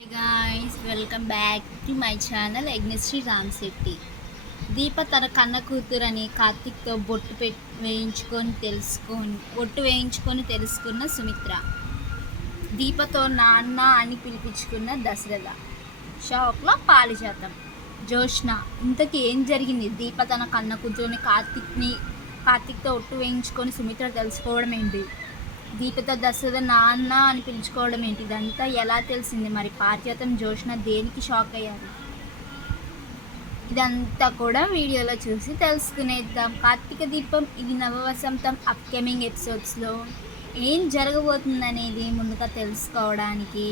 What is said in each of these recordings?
Guys welcome back to my channel Yajnasri Ram Shetty Deepa తన కన్న కూతురని కార్తిక్తో బొట్టు పెట్ వేయించుకొని తెలుసుకొని బొట్టు వేయించుకొని తెలుసుకున్న సుమిత్ర. దీపతో నాన్న అని పిలిపించుకున్న దశరథ. షాక్లో పాలిజాతం జోష్ణ ఇంతకీ ఏం జరిగింది? దీప తన కన్న కూతురుని కార్తిక్ని కార్తిక్తో ఒట్టు వేయించుకొని సుమిత్ర తెలుసుకోవడం ఏంటి దీపతో దశరథ నాన్న అని పిలుచుకోవడం ఏంటి? ఇదంతా ఎలా తెలిసింది? మరి పారిజాతం జోష్న దేనికి షాక్ అయ్యారు? ఇదంతా కూడా వీడియోలో చూసి తెలుసుకునేద్దాం. కార్తీక దీపం ఇది నవవసంతం అప్కమింగ్ ఎపిసోడ్స్లో ఏం జరగబోతుంది అనేది ముందుగా తెలుసుకోవడానికి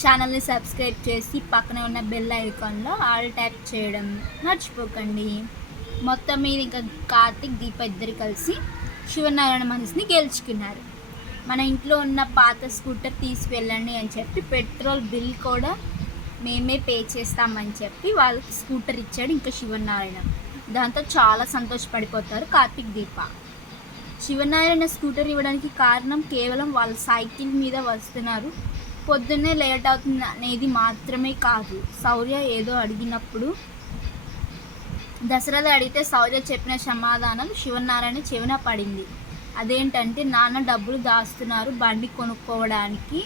ఛానల్ని సబ్స్క్రైబ్ చేసి పక్కనే ఉన్న బెల్ ఐకాన్లో ఆల్ ట్యాప్ చేయడం మర్చిపోకండి. మొత్తం మీద ఇంకా కార్తీక్ దీప ఇద్దరు కలిసి శివనారాయణ మనసుని గెలుచుకున్నారు. మన ఇంట్లో ఉన్న పాత స్కూటర్ తీసుకువెళ్ళండి అని చెప్పి పెట్రోల్ బిల్ కూడా మేమే పే చేస్తామని చెప్పి వాళ్ళకి స్కూటర్ ఇచ్చాడు ఇంకా శివనారాయణ. దాంతో చాలా సంతోషపడిపోతారు కార్తీక్ దీప. శివనారాయణ స్కూటర్ ఇవ్వడానికి కారణం కేవలం వాళ్ళ సైకిల్ మీద వస్తున్నారు. పొద్దున్నే లేట్ అవుతుంది అనేది మాత్రమే కాదు. శౌర్య ఏదో అడిగినప్పుడు దశరథ అడిగితే సౌర్య చెప్పిన సమాధానం శివనారాయణ చెవిన పడింది. అదేంటంటే నాన్న డబ్బులు దాస్తున్నారు బండి కొనుక్కోవడానికి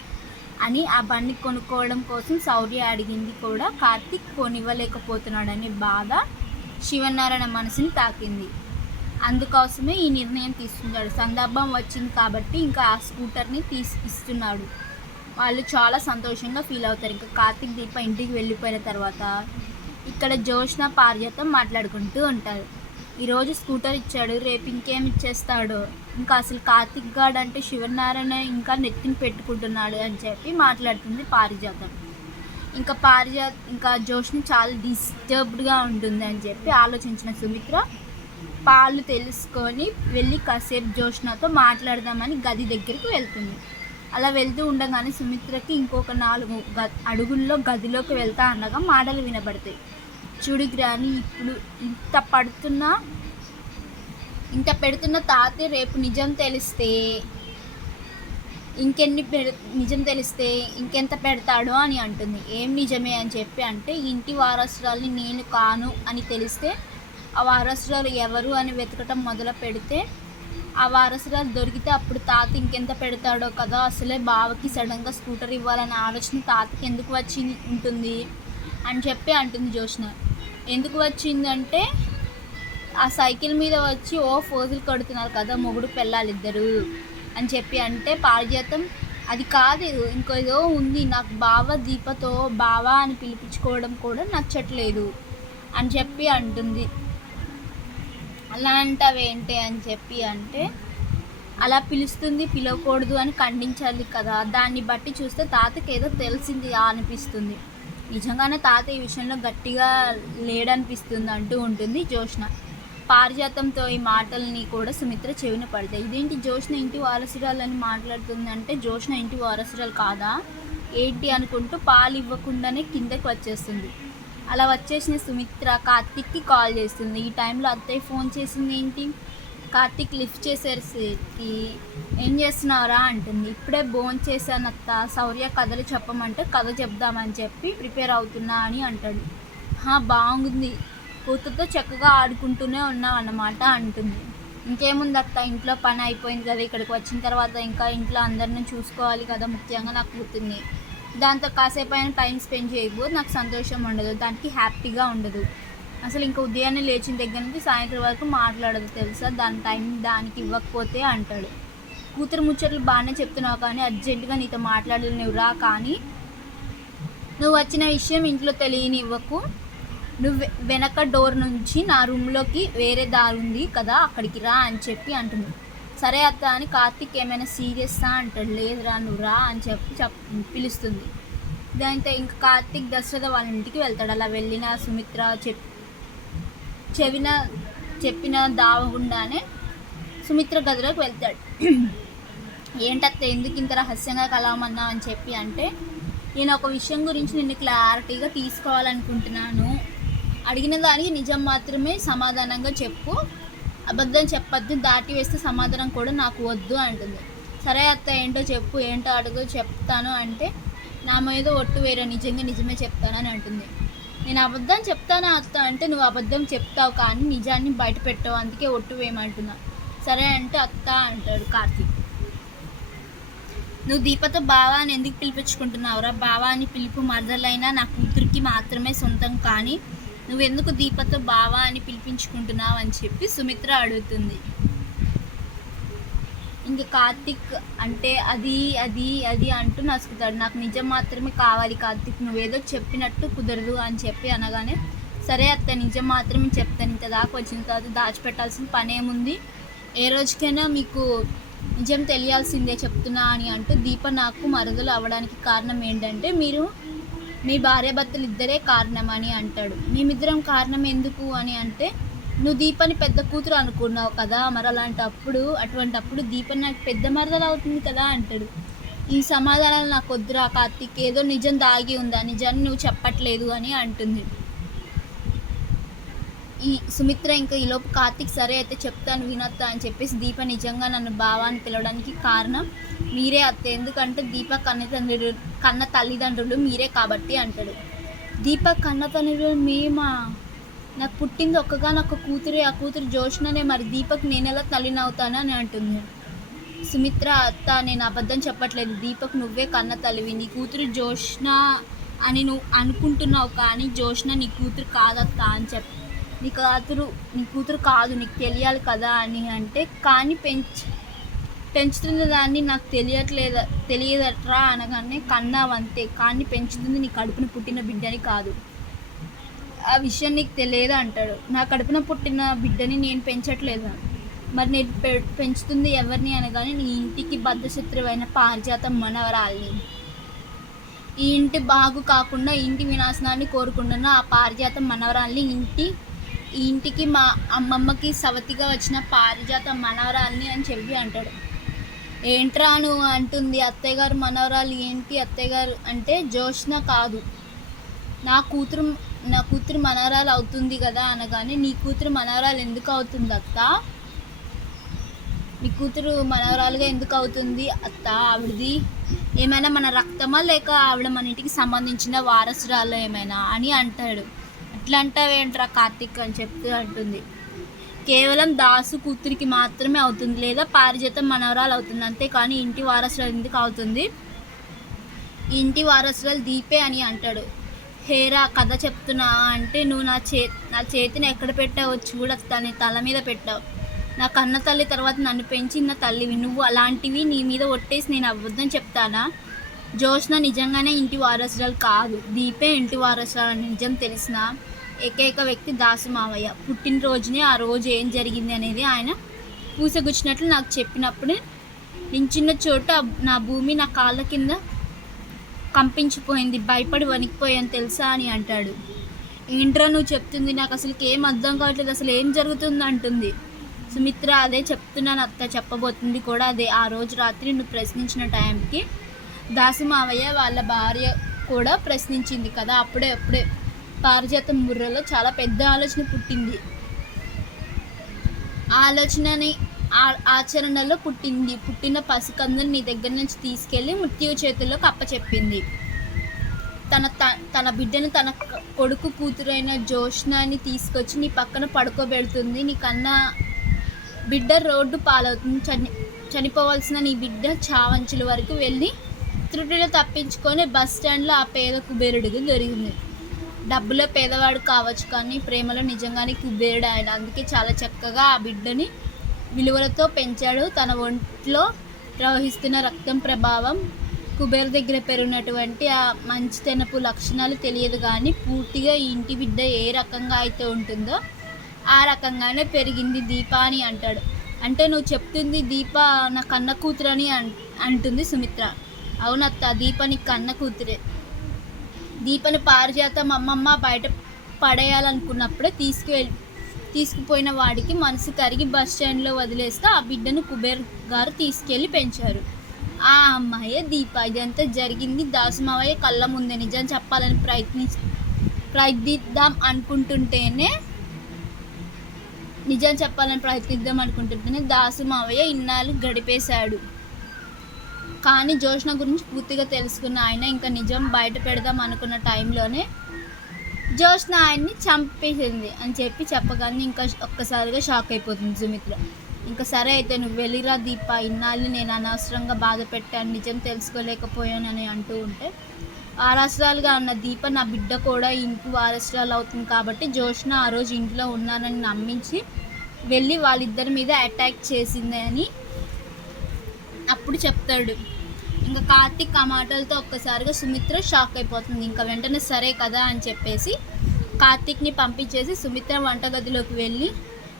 అని. ఆ బండి కొనుక్కోవడం కోసం సౌర్య అడిగింది కూడా. కార్తిక్ కొనివ్వలేకపోతున్నాడనే బాధ శివనారాయణ మనసుని తాకింది. అందుకోసమే ఈ నిర్ణయం తీసుకున్నాడు. సందర్భం వచ్చింది కాబట్టి ఇంకా ఆ స్కూటర్ని తీసి ఇస్తున్నాడు. వాళ్ళు చాలా సంతోషంగా ఫీల్ అవుతారు. ఇంకా కార్తిక్ దీప ఇంటికి వెళ్ళిపోయిన తర్వాత ఇక్కడ జోష్న పార్యతో మాట్లాడుకుంటూ ఉంటారు. ఈరోజు స్కూటర్ ఇచ్చాడు రేపు ఇంకేం ఇచ్చేస్తాడో? ఇంకా అసలు కార్తిక్ గాడ్ అంటే శివనారాయణ ఇంకా నెత్తిని పెట్టుకుంటున్నాడు అని చెప్పి మాట్లాడుతుంది పారిజాతం. ఇంకా పారిజాత్ ఇంకా జోష్ని చాలా డిస్టర్బ్డ్గా ఉంటుంది అని చెప్పి ఆలోచించిన సుమిత్ర పాలు తెలుసుకొని వెళ్ళి కాసేపు జోష్నతో మాట్లాడదామని గది దగ్గరికి వెళ్తుంది. అలా వెళ్తూ ఉండగానే సుమిత్రకి ఇంకొక నాలుగు గ అడుగుల్లో గదిలోకి వెళ్తా అనగా మాటలు వినబడతాయి. చూడు గ్రాని ఇప్పుడు ఇంత పడుతున్నా ఇంత పెడుతున్న తాతే రేపు నిజం తెలిస్తే ఇంకెన్ని పెడ నిజం తెలిస్తే ఇంకెంత పెడతాడో అని అంటుంది. ఏం నిజమే అని చెప్పి అంటే ఇంటి వారసురాల్ని నేను కాను అని తెలిస్తే ఆ వారసురాలు ఎవరు అని వెతకటం మొదలు పెడితే ఆ వారసురాలు దొరికితే అప్పుడు తాత ఇంకెంత పెడతాడో కదా అసలే బావకి సడన్గా స్కూటర్ ఇవ్వాలనే ఆలోచన తాతకి ఎందుకు వచ్చింది ఉంటుంది అని చెప్పి అంటుంది జోష్న ఎందుకు వచ్చిందంటే ఆ సైకిల్ మీద వచ్చి ఓ ఫోజులు కడుతున్నారు కదా మొగుడు పెళ్ళాలిద్దరు అని చెప్పి అంటే పారిజాతం. అది కాదు ఇంకో ఏదో ఉంది నాకు బావ దీపతో బావ అని పిలిపించుకోవడం కూడా నచ్చట్లేదు అని చెప్పి అంటుంది. అలా అంటావేంటి అని చెప్పి అంటే అలా పిలుస్తుంది పిలవకూడదు అని ఖండించాలి కదా. దాన్ని బట్టి చూస్తే తాతకి ఏదో తెలిసింది అనిపిస్తుంది. నిజంగానే తాత ఈ విషయంలో గట్టిగా లేడనిపిస్తుంది అంటూ ఉంటుంది జోష్న పారిజాతంతో ఈ మాటల్ని కూడా సుమిత్ర చెవిన పడతాయి ఇదేంటి జోష్న ఇంటి వారసురాలని మాట్లాడుతుంది అంటే జోష్న ఇంటి వారసురాలు కాదా? ఏంటి? అనుకుంటూ పాలు ఇవ్వకుండానే కిందకి వచ్చేస్తుంది. అలా వచ్చేసిన సుమిత్ర కార్తిక్కి కాల్ చేస్తుంది. ఈ టైంలో అత్తయ్య ఫోన్ చేసింది ఏంటి కార్తిక్ లిఫ్ట్ చేసేసరికి ఏం చేస్తున్నారా అంటుంది. ఇప్పుడే బోన్ చేశాను అత్త. శౌర్య కథలు చెప్పమంటే కథ చెప్దామని చెప్పి ప్రిపేర్ అవుతున్నా అని అంటాడు. "హా, బాగుంది. కూతురుతో చక్కగా ఆడుకుంటూనే ఉన్నావు అన్నమాట అంటుంది. ఇంకేముంది అత్త? ఇంట్లో పని అయిపోయింది కదా. ఇక్కడికి వచ్చిన తర్వాత ఇంకా ఇంట్లో అందరిని చూసుకోవాలి కదా ముఖ్యంగా నాకు కూతుర్ని దాంతో కాసేపు అయినా టైం స్పెండ్ చేయకపోతే నాకు సంతోషం ఉండదు. దానికి హ్యాపీగా ఉండదు. అసలు ఇంకా ఉదయాన్నే లేచిన దగ్గర నుంచి సాయంత్రం వరకు మాట్లాడదు తెలుసా? దాని టైం దానికి ఇవ్వకపోతే అంటాడు. కూతురు ముచ్చట్లు బాగానే చెప్తున్నావు కానీ అర్జెంటుగా నీతో మాట్లాడలేవు రా కానీ నువ్వు వచ్చిన విషయం ఇంట్లో తెలియని ఇవ్వకు నువ్వు వెనక డోర్ నుంచి నా రూమ్లోకి వేరే దారి ఉంది కదా అక్కడికి రా అని చెప్పి అంటుంది. సరే అత్త అని కార్తిక్ ఏమైనా సీరియస్సా అంటాడు. లేదురా నువ్వు రా అని చెప్పి చెప్ పిలుస్తుంది. దాంతో ఇంకా కార్తిక్ దశరథ వాళ్ళ ఇంటికి వెళ్తాడు. అలా వెళ్ళిన సుమిత్ర చెప్ చెవిన చెప్పిన దావకుండానే సుమిత్ర గదిలోకి వెళ్తాడు. ఏంటత్త ఎందుకు ఇంత రహస్యంగా కలవమన్నావు అని చెప్పి అంటే నేను ఒక విషయం గురించి నిన్ను క్లారిటీగా తీసుకోవాలనుకుంటున్నాను. అడిగిన దానికి నిజం మాత్రమే సమాధానంగా చెప్పు. అబద్ధం చెప్పొద్దు దాటి వేస్తే సమాధానం కూడా నాకు వద్దు అంటుంది. సరే అత్త ఏంటో చెప్పు ఏంటో అడుగు చెప్తాను అంటే నా మీద ఒట్టు వేరే నిజంగా నిజమే చెప్తానని అంటుంది. నేను అబద్ధం చెప్తాను అత్త అంటే నువ్వు అబద్ధం చెప్తావు కానీ నిజాన్ని బయట పెట్టావు అందుకే ఒట్టు వేయమంటున్నా. సరే అంటే అత్త అంటాడు కార్తీక్. నువ్వు దీపతో బావా అని ఎందుకు పిలిపించుకుంటున్నావురా? బావా అని పిలుపు మరదలైనా నా కూతురికి మాత్రమే సొంతం కానీ నువ్వెందుకు దీపతో బావా అని పిలిపించుకుంటున్నావు అని చెప్పి సుమిత్ర అడుగుతుంది. ఇంక కార్తిక్ అంటే అది అది అది అంటూ నసుకుతాడు. నాకు నిజం మాత్రమే కావాలి కార్తిక్ నువ్వేదో చెప్పినట్టు కుదరదు అని చెప్పి అనగానే సరే అత్త నిజం మాత్రమే చెప్తాను. ఇంత దాకా వచ్చిన తర్వాత దాచిపెట్టాల్సిన పని ఏముంది ఏ రోజుకైనా మీకు నిజం తెలియాల్సిందే చెప్తున్నా అని అంటూ దీప నాకు మరుదలు అవ్వడానికి కారణం ఏంటంటే మీరు మీ భార్యాభర్తలు ఇద్దరే కారణం అని అంటాడు. మేమిద్దరం కారణం ఎందుకు అని అంటే నువ్వు దీపని పెద్ద కూతురు అనుకున్నావు కదా మరి అలాంటప్పుడు అటువంటప్పుడు దీపని నాకు పెద్ద మరదలు అవుతుంది కదా అంటాడు. ఈ సమాధానాలు నాకు వద్దురా కార్తీక్ ఏదో నిజం దాగి ఉందా నిజాన్ని నువ్వు చెప్పట్లేదు అని అంటుంది. ఈ సుమిత్ర ఇంకా ఈలోపు కార్తిక్ సరే అయితే చెప్తాను వినొత్తా అని చెప్పేసి దీప నిజంగా నన్ను బావాన్ని పిలవడానికి కారణం మీరే అత్త. ఎందుకంటే దీప కన్న తండ్రులు కన్న తల్లిదండ్రులు మీరే కాబట్టి అంటాడు. దీప కన్న తల్లిదండ్రులు మేమా? నాకు పుట్టింది ఒక్కగానొక్క కూతురే ఆ కూతురు జోష్ననే మరి దీపక్ నేను ఎలా తల్లిని అని అంటుంది. సుమిత్ర అత్త నేను అబద్ధం చెప్పట్లేదు. దీపక్ నువ్వే కన్న తల్లివి. నీ కూతురు జోష్న అని నువ్వు అనుకుంటున్నావు కానీ జోష్న నీ కూతురు కాదత్త అని చెప్పి నీ కూతురు నీ కూతురు కాదు నీకు తెలియాలి కదా అని అంటే కానీ పెంచ్ పెంచుతున్న దాన్ని నాకు తెలియట్లేదు తెలియదట్రా అనగానే కన్నావంతే కానీ పెంచుతుంది నీ కడుపున పుట్టిన బిడ్డని కాదు. ఆ విషయం నీకు తెలియదు అంటాడు. నా కడుపున పుట్టిన బిడ్డని నేను పెంచట్లేదు? మరి నేను పె- పెంచుతుంది ఎవరిని అనగానే నీ ఇంటికి బద్ధశత్రువైన పారిజాత మనవరాల్ని. ఈ ఇంటి బాగు కాకుండా ఇంటి వినాశనాన్ని కోరుకుంటున్న ఆ పారిజాత మనవరాల్ని ఇంటి ఈ ఇంటికి మా అమ్మమ్మకి సవతిగా వచ్చిన పారిజాత మనవరాల్ని అని చెప్పి అంటాడు. ఏంట్రా నువ్వు అంటుంది అత్తయ్య గారు మనవరాలు ఏంటి అత్తయ్య గారు అంటే జోష్న కాదు. నా కూతురు నా కూతురు మనవరాలు అవుతుంది కదా అనగానే నీ కూతురు మనవరాలు ఎందుకు అవుతుంది అత్త? నీ కూతురు మనవరాలుగా ఎందుకు అవుతుంది అత్త ఆవిడది? ఏమైనా మన రక్తమా లేక ఆవిడ మన ఇంటికి సంబంధించిన వారసురాలు ఏమైనా అని అంటాడు. అట్లా అంటావేంట్రా కార్తిక్ అని చెప్తూ అంటుంది. కేవలం దాసు కూతురికి మాత్రమే అవుతుంది లేదా పారిజాతం మనవరాలు అవుతుంది అంతేకాని ఇంటి వారసురాలు ఎందుకు అవుతుంది? ఇంటి వారసురాలు దీపే అని అంటాడు. హేరా కథ చెప్తున్నా అంటే నువ్వు నా చే నా చేతిని ఎక్కడ పెట్టావో చూడ నీ తల మీద పెట్టావు. నా కన్న తల్లి తర్వాత నన్ను పెంచిన తల్లివి. నువ్వు అలాంటివి నీ మీద ఒట్టేసి నేను అబద్ధం చెప్తానా? జోష్న నిజంగానే ఇంటి వారసురాలు కాదు. దీపే ఇంటి వారసురాలు అని నిజం తెలిసినా ఏకైక వ్యక్తి దాసు మావయ్య. పుట్టినరోజునే ఆ రోజు ఏం జరిగింది అనేది ఆయన పూసగుచ్చినట్లు నాకు చెప్పినప్పుడు నించున్న చోట నా భూమి నా కాళ్ళ కింద కంపించిపోయింది. భయపడి వణికిపోయాను తెలుసా అని అంటాడు. ఏంట్రా నువ్వు చెప్తుంది? నాకు అసలు ఏం అర్థం కావట్లేదు. అసలు ఏం జరుగుతుంది అంటుంది. సుమిత్ర అదే చెప్తున్నాను అత్త చెప్పబోతుంది కూడా అదే. ఆ రోజు రాత్రి నువ్వు ప్రశ్నించిన టైంకి దాసు మావయ్య వాళ్ళ భార్య కూడా ప్రశ్నించింది కదా. అప్పుడే అప్పుడే. పారిజాతం బుర్రలో చాలా పెద్ద ఆలోచన పుట్టింది. ఆలోచనని ఆ- ఆచరణలో పుట్టింది. పుట్టిన పసికందుని నీ దగ్గర నుంచి తీసుకెళ్ళి మృత్యు చేతుల్లోకి అప్పచెప్పింది. తన తన బిడ్డను తన కొడుకు కూతురైన జోష్నాని తీసుకొచ్చి నీ పక్కన పడుకోబెడుతుంది. నీ కన్నా బిడ్డ రోడ్డు పాలవుతుంది. చని చనిపోవాల్సిన నీ బిడ్డ చావంచుల వరకు వెళ్ళి త్రుటిలో తప్పించుకొని బస్ స్టాండ్లో ఆ పేద బెరుడుగా దొరికింది. డబ్బులో పేదవాడు కావచ్చు కానీ ప్రేమలో నిజంగానే కుబేరుడు ఆయన. అందుకే చాలా చక్కగా ఆ బిడ్డని విలువలతో పెంచాడు. తన ఒంట్లో ప్రవహిస్తున్న రక్తం ప్రభావం కుబేర్ దగ్గర పెరిగినటువంటి ఆ మంచితనపు లక్షణాలు తెలియదు కానీ పూర్తిగా ఈ ఇంటి బిడ్డ ఏ రకంగా అయితే ఉంటుందో ఆ రకంగానే పెరిగింది దీప అని అంటాడు. అంటే నువ్వు చెప్తుంది దీప నా కన్న కూతురని అన్- అంటుంది సుమిత్ర. అవునత్త దీప నీ కన్న కూతురే. దీపని పారిజాతం అమ్మమ్మ బయట పడేయాలనుకున్నప్పుడే తీసుకువెళ్ళి తీసుకుపోయిన వాడికి మనసు కరిగి బస్ స్టాండ్లో వదిలేస్తే ఆ బిడ్డను కుబేర్ గారు తీసుకెళ్ళి పెంచారు. ఆ అమ్మాయే దీప. ఇదంతా జరిగింది దాసుమావయ్య కళ్ళ ముందే. నిజం చెప్పాలని ప్రయత్ని ప్రయత్నిద్దాం అనుకుంటుంటేనే నిజం చెప్పాలని ప్రయత్నిద్దాం అనుకుంటుంటేనే దాసు మావయ్య ఇన్నాళ్ళు గడిపేశాడు. కానీ జోష్ణ గురించి పూర్తిగా తెలుసుకున్న ఆయన ఇంకా నిజం బయట పెడదాం అనుకున్న టైంలోనే జోష్ణ ఆయన్ని చంపేసింది అని చెప్పి చెప్పగానే ఇంకా ఒక్కసారిగా షాక్ అయిపోతుంది సుమిత్ర. ఇంకా సరే అయితే నువ్వు వెళ్ళిరా దీప ఇన్నాళ్ళు నేను అనవసరంగా బాధ పెట్టాను నిజం తెలుసుకోలేకపోయానని అంటూ ఉంటే వారసురాలుగా ఉన్న దీప నా బిడ్డ కూడా ఇంటి వారసురాలు అవుతుంది కాబట్టి జోష్న ఆ రోజు ఇంట్లో ఉన్నానని నమ్మించి వెళ్ళి వాళ్ళిద్దరి మీద అటాక్ చేసింది అని అప్పుడు చెప్తాడు. ఇంకా కార్తీక్ ఆ మాటలతో ఒక్కసారిగా సుమిత్ర షాక్ అయిపోతుంది. ఇంకా వెంటనే సరే కదా అని చెప్పేసి కార్తీక్ని పంపించేసి సుమిత్ర వంటగదిలోకి వెళ్ళి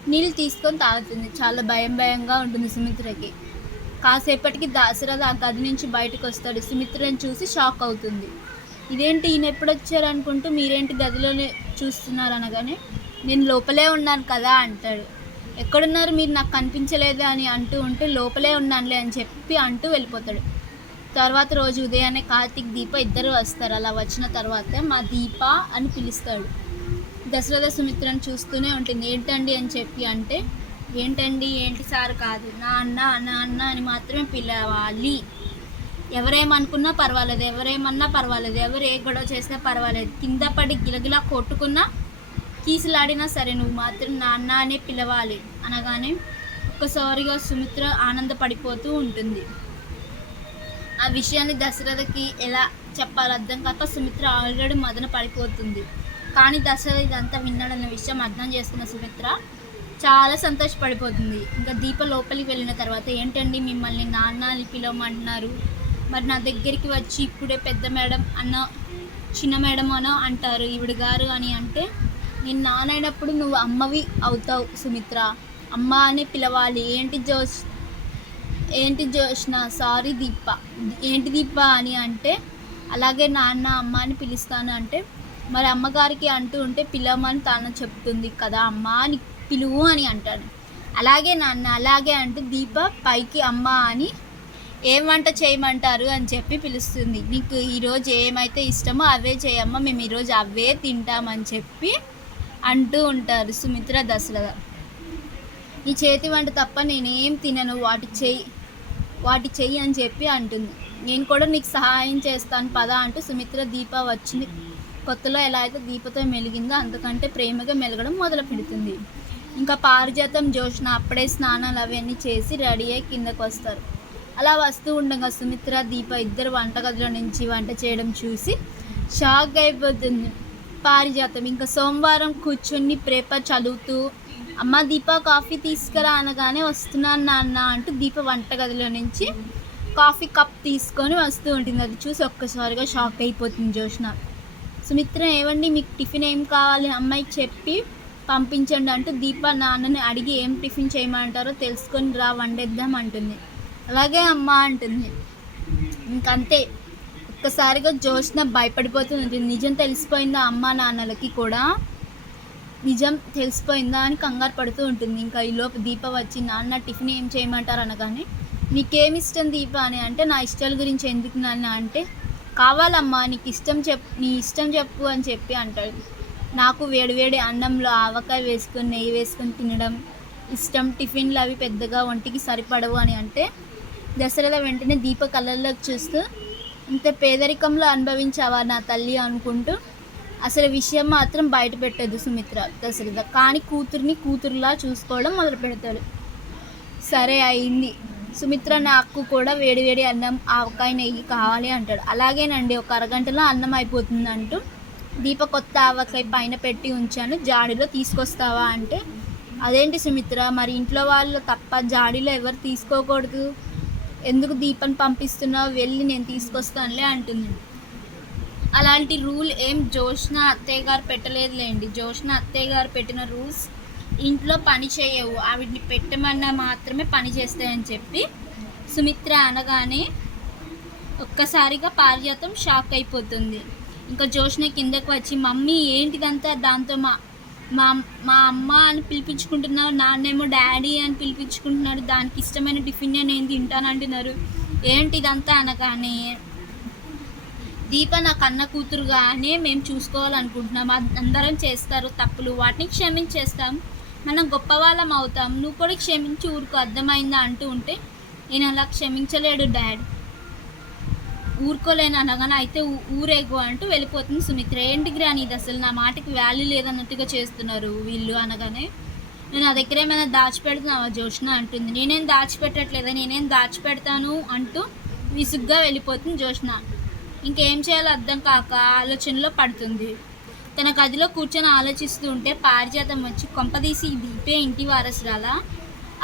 నీళ్ళు తీసుకొని తాగుతుంది. చాలా భయం భయంగా ఉంటుంది సుమిత్రకి. కాసేపటికి దాశరథ ఆ గది నుంచి బయటకు వస్తాడు. సుమిత్రని చూసి షాక్ అవుతుంది. ఇదేంటి ఈయన ఎప్పుడు వచ్చారు అనుకుంటూ మీరేంటి గదిలోనే చూస్తున్నారు అనగానే నేను లోపలే ఉన్నాను కదా అంటాడు. ఎక్కడున్నారు? మీరు నాకు కనిపించలేదు? అని అంటూ ఉంటే లోపలే ఉన్నానులే అని చెప్పి అంటూ వెళ్ళిపోతాడు. తర్వాత రోజు ఉదయాన్నే కార్తీక్ దీప ఇద్దరు వస్తారు. అలా వచ్చిన తర్వాత మా దీప అని పిలుస్తాడు. దశరథ సుమిత్రను చూస్తూనే ఉంటుంది. ఏంటండి అని చెప్పి అంటే ఏంటండి? ఏంటి సార్? కాదు. నా అన్న నా అన్న అని మాత్రమే పిలవాలి. ఎవరేమనుకున్నా పర్వాలేదు. ఎవరేమన్నా పర్వాలేదు. ఎవరు ఏ గొడవ చేసినా పర్వాలేదు. కింద పడి గిలగిలా కొట్టుకున్నా కీసులాడినా సరే నువ్వు మాత్రం నాన్న అనే పిలవాలి. అనగానే ఒక్కసారిగా సుమిత్ర ఆనందపడిపోతూ ఉంటుంది. ఆ విషయాన్ని దశరథకి ఎలా చెప్పాలో అర్థం కాక సుమిత్ర ఆల్రెడీ మదన పడిపోతుంది. కానీ దశరథ ఇదంతా విన్నాడన్న విషయం అర్థం చేసుకున్న సుమిత్ర చాలా సంతోషపడిపోతుంది. ఇంకా దీప లోపలికి వెళ్ళిన తర్వాత ఏంటండి మిమ్మల్ని నాన్న అని పిలవమంటున్నారు? మరి నా దగ్గరికి వచ్చి ఇప్పుడే పెద్ద మేడం అన్న చిన్న మేడం అనో అంటారు. ఈవిడ గారు అని అంటే నేను నానైనప్పుడు నువ్వు అమ్మవి అవుతావు సుమిత్ర. అమ్మ అని పిలవాలి. ఏంటి జోష్ ఏంటి జోష్న? సారీ దీప. ఏంటి దీప అని అంటే అలాగే నాన్న అమ్మ అని పిలుస్తాను అంటే మరి అమ్మగారికి అంటూ ఉంటే పిలవమని తాను చెప్తుంది కదా అమ్మ అని పిలువు అని అంటాను అలాగే నాన్న అలాగే అంటూ దీప పైకి అమ్మ అని ఏం వంట చేయమంటారు అని చెప్పి పిలుస్తుంది. నీకు ఈరోజు ఏమైతే ఇష్టమో అవే చేయమ్మా మేము ఈరోజు అవే తింటామని చెప్పి అంటూ ఉంటారు సుమిత్ర దశరథ. నీ చేతి వంట తప్ప నేనేం తినను వాటి చేయి వాటి చెయ్యి అని చెప్పి అంటుంది. నేను కూడా నీకు సహాయం చేస్తాను పదా అంటూ సుమిత్ర దీప వచ్చింది. కొత్తలో ఎలా అయితే దీపతో మెలిగిందో అంతకంటే ప్రేమగా మెలగడం మొదలు పెడుతుంది. ఇంకా పారిజాతం జోష్న అప్పుడే స్నానాలు అవన్నీ చేసి రెడీ అయ్యి కిందకు వస్తారు. అలా వస్తూ ఉండగా సుమిత్ర దీప ఇద్దరు వంటగదిలో నుంచి వంట చేయడం చూసి షాక్ అయిపోతుంది. పారిజాతం ఇంకా సోమవారం కూర్చొని పేపర్ చదువుతూ అమ్మ దీప కాఫీ తీసుకురా అనగానే వస్తున్నాను నాన్న అంటూ దీప వంటగదిలో నుంచి కాఫీ కప్ తీసుకొని వస్తూ ఉంటుంది. అది చూసి ఒక్కసారిగా షాక్ అయిపోతుంది జోష్న సుమిత్ర ఏవండి మీకు టిఫిన్ ఏం కావాలి? అమ్మాయికి చెప్పి పంపించండి అంటూ దీప నాన్నని అడిగి ఏం టిఫిన్ చేయమంటారో తెలుసుకొని రా వండేద్దాం అంటుంది. అలాగే అమ్మ అంటుంది. ఇంకంతే. ఒక్కసారిగా జోష్న భయపడిపోతుంది. నిజం తెలిసిపోయిందా అమ్మ నాన్నలకి కూడా? నిజం తెలిసిపోయిందా అని కంగారు పడుతూ ఉంటుంది. ఇంకా ఈలోపు దీప వచ్చి నాన్న టిఫిన్ ఏం చేయమంటారు? అనగానే నీకేమి ఇష్టం దీప? అని అంటే నా ఇష్టాల గురించి ఎందుకు నాన్న? అంటే కావాలమ్మా నీకు ఇష్టం చెప్ నీ ఇష్టం చెప్పు అని చెప్పి అంటాడు. నాకు వేడివేడి అన్నంలో ఆవకాయ వేసుకొని నెయ్యి వేసుకొని తినడం ఇష్టం. టిఫిన్లు అవి పెద్దగా ఒంటికి సరిపడవు అని అంటే దసరాల వెంటనే దీప కళ్ళల్లోకి చూస్తూ ఇంత పేదరికంలో అనుభవించావా నా తల్లి? అనుకుంటూ అసలు విషయం మాత్రం బయట పెట్టదు సుమిత్ర దశరథ కానీ కూతుర్ని కూతురులా చూసుకోవడం మొదలు పెడతాడు. సరే అయింది. సుమిత్ర నాకు కూడా వేడివేడి అన్నం ఆవకాయ నెయ్యి కావాలి అంటాడు. అలాగేనండి ఒక అరగంటలో అన్నం అయిపోతుంది అంటూ దీప కొత్త ఆవకాయ పైన పెట్టి ఉంచాను. జాడీలో తీసుకొస్తావా అంటే అదేంటి సుమిత్ర మరి ఇంట్లో వాళ్ళు తప్ప జాడీలో ఎవరు తీసుకోకూడదు? ఎందుకు దీపని పంపిస్తున్నావు? వెళ్ళి నేను తీసుకొస్తానులే అంటుంది. అలాంటి రూల్ ఏం జోష్న అత్తయ్య గారు పెట్టలేదులేండి. జోష్న అత్తయ్య గారు పెట్టిన రూల్స్ ఇంట్లో పని చేయవు. ఆవిడ్ని పెట్టమన్నా మాత్రమే పని చేస్తాయని చెప్పి సుమిత్ర అనగానే ఒక్కసారిగా పారిజాతం షాక్ అయిపోతుంది. ఇంకా జోష్న కిందకు వచ్చి మమ్మీ ఏంటిదంతా దాంతో మా మా మా అమ్మ అని పిలిపించుకుంటున్నావు నాన్నేమో డాడీ అని పిలిపించుకుంటున్నాడు దానికి ఇష్టమైన టిఫిన్ నేను తింటానంటున్నారు ఏంటి ఇదంతా అనగానే దీప నా కన్న కూతురుగానే మేము చూసుకోవాలనుకుంటున్నాం. అందరం చేస్తారు తప్పులు వాటిని క్షమించేస్తాం. మనం గొప్పవాళ్ళం అవుతాం. నువ్వు కూడా క్షమించి ఊరుకు అర్థమైందా అంటూ ఉంటే నేను అలా క్షమించలేడు డాడ్. ఊరుకోలేను అనగానే అయితే ఊరేగు అంటూ వెళ్ళిపోతుంది సుమిత్ర. ఏంటి గ్రాని ఇది అసలు? నా మాటకి వాల్యూ లేదన్నట్టుగా చేస్తున్నారు వీళ్ళు అనగానే. నేను నా దగ్గర ఏమైనా దాచిపెడుతున్నావా జోష్న అంటుంది. నేనేం దాచిపెట్టట్లేదా నేనేం దాచిపెడతాను అంటూ విసుగ్గా వెళ్ళిపోతుంది జోష్న ఇంకేం చేయాలో అర్థం కాక ఆలోచనలో పడుతుంది. తన గదిలో కూర్చొని ఆలోచిస్తూ ఉంటే పారిజాతం వచ్చి కొంపదీసి దీపే ఇంటి వారసురాలా?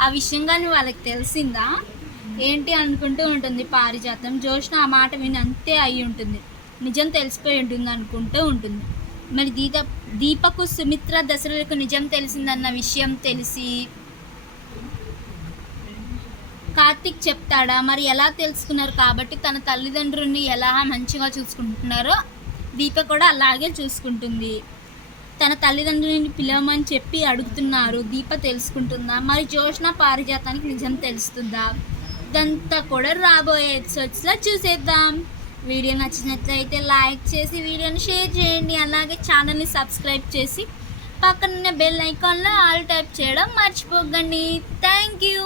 ఆ విషయం కానీ వాళ్ళకి తెలిసిందా? ఏంటి అనుకుంటూ ఉంటుంది పారిజాతం. జోష్న ఆ మాట విని అంతే అయి ఉంటుంది. నిజం తెలిసిపోయి ఉంటుంది అనుకుంటూ ఉంటుంది. మరి దీప దీపకు సుమిత్ర దశరథకు నిజం తెలిసిందన్న విషయం తెలిసి కార్తిక్ చెప్తాడా? మరి ఎలా తెలుసుకున్నారు? కాబట్టి తన తల్లిదండ్రుల్ని ఎలా మంచిగా చూసుకుంటున్నారో దీప కూడా అలాగే చూసుకుంటుంది. తన తల్లిదండ్రులని పిలవమని చెప్పి అడుగుతున్నారు. దీప తెలుసుకుంటుందా? మరి జోష్న పారిజాతానికి నిజం తెలుస్తుందా? ఇదంతా కూడా రాబోయే ఎపిసోడ్స్లో చూసేద్దాం. వీడియో నచ్చినట్లయితే లైక్ చేసి వీడియోని షేర్ చేయండి. అలాగే ఛానల్ని సబ్స్క్రైబ్ చేసి పక్కనున్న బెల్ ఐకాన్లో ఆల్ టైప్ చేయడం మర్చిపోకండి. Thank you.